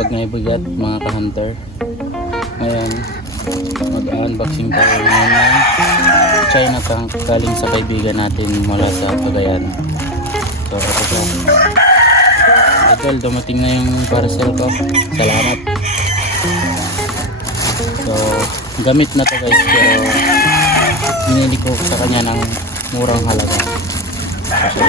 bag na ibigat mga ka-hunter. Ngayon mag-unboxing tayo ngayon ng China tank galing sa kaibigan natin mula sa Cagayan. So ito siya idol, dumating na yung parcel ko, salamat. So gamit na to guys, pero binili ko sa kanya ng murang halaga. So,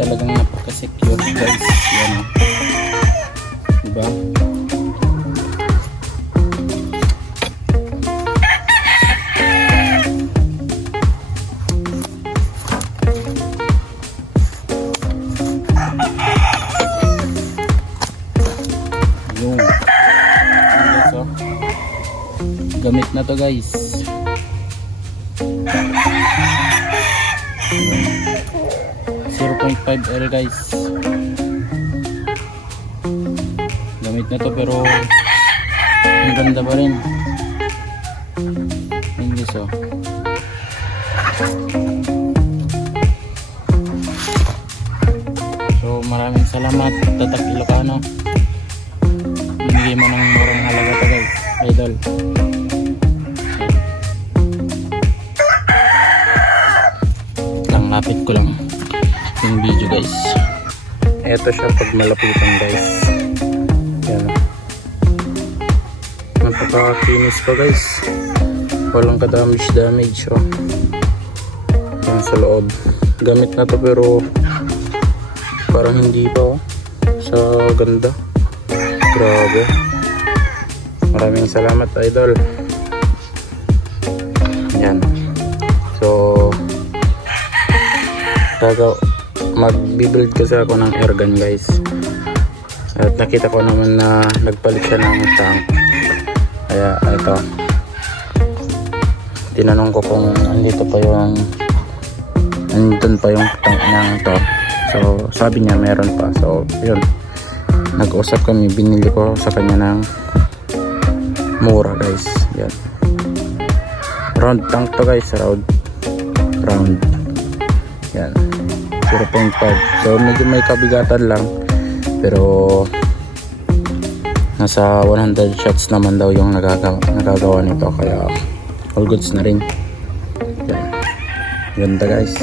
talagang napaka-secure guys, yan o, diba? Yung guys, oh. Gamit na to guys. 0.5L guys, gamit na to pero ang ganda pa rin. Ayun guys, oh. So maraming salamat Tatak Ilocano, binigay mo ng murang halaga to guys, idol. Lapit ko lang yung video guys. Ito siya pag malapitan guys. Yan. Napakakinis pa guys. Walang damage oh. Yan sa loob. Gamit na to pero parang hindi pa oh. Sa ganda. Grabe. Maraming salamat idol. Yan. So mag-build kasi ako ng airgun guys, at nakita ko naman na nagpalit siya ng tank, kaya ito tinanong ko kung andito pa yung andun pa yung tank niya ito. So sabi niya meron pa, so yun, nag-usap kami, binili ko sa kanya ng mura guys. Yan, round tank to guys, round yan, 0.5. So medyo may kabigatan lang, pero nasa 100 shots naman daw yung nagagawa nito, kaya all goods na rin. Yan, ganda guys.